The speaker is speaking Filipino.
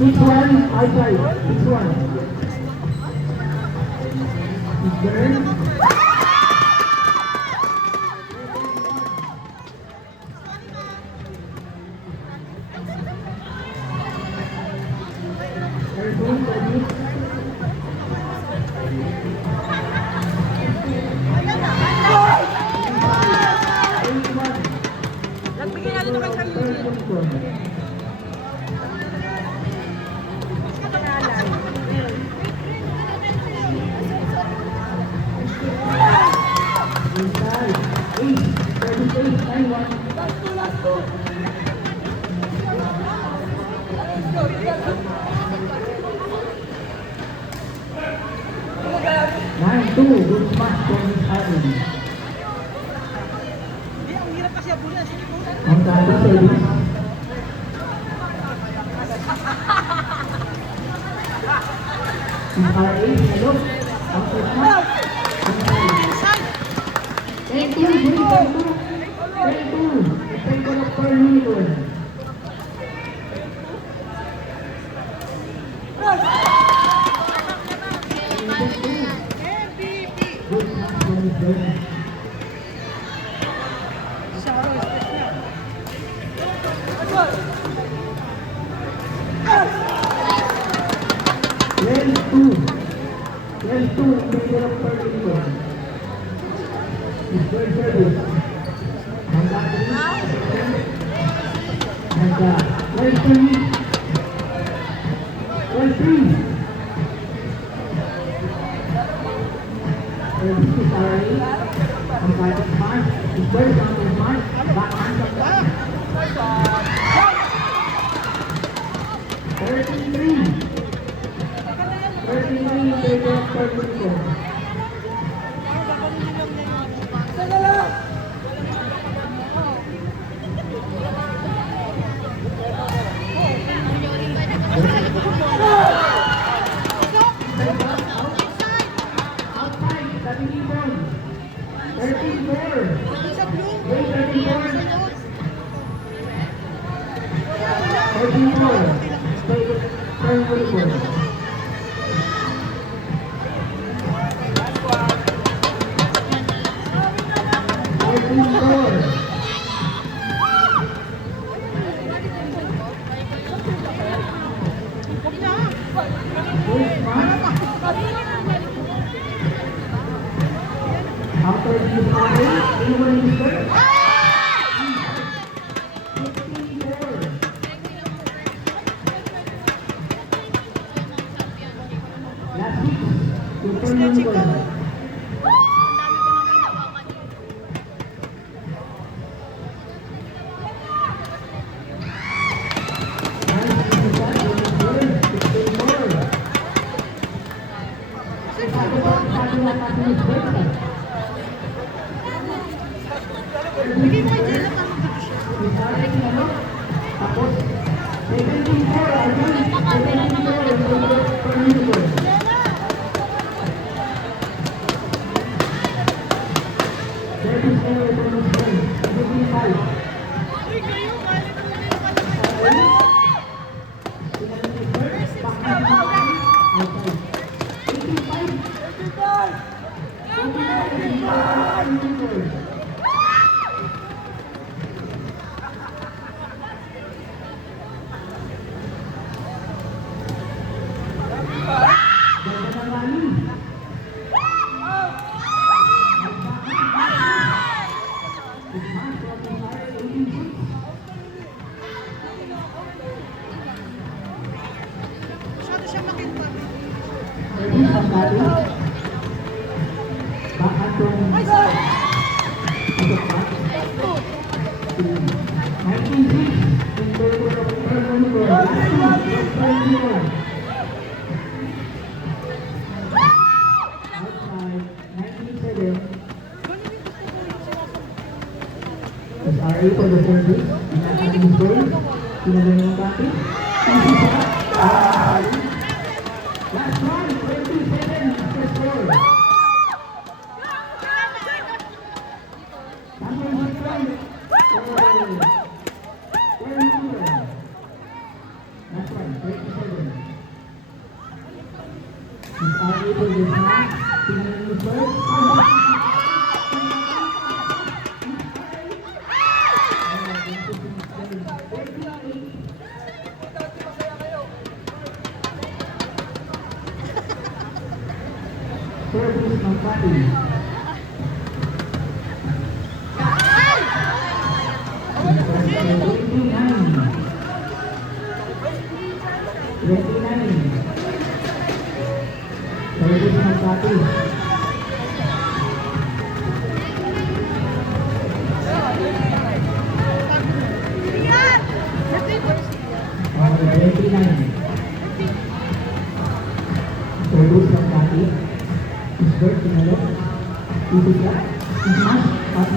Which one? I try. Which one? Burn. 9-2, good match for Miss Harley. Ang talo service. Miss Harley, hello. Ang first match. 10-2, 10-2. Effect of per minute. Tapos, 17-4, Service ng dati. Baka itong pasok pa. 19-6 in favor of Permanente. Outside 97. Is RA for the service. Inakan yung goal. Pinagay ng dati. Easy shot. Last one. 27 after score. Number 1. Last one. 27. Is RA for the match. Pinagay yung first. Service ng Pati. 29. Service ng Pati. Service ng Pati. Is birth in a look. Easy shot. Is match. Pati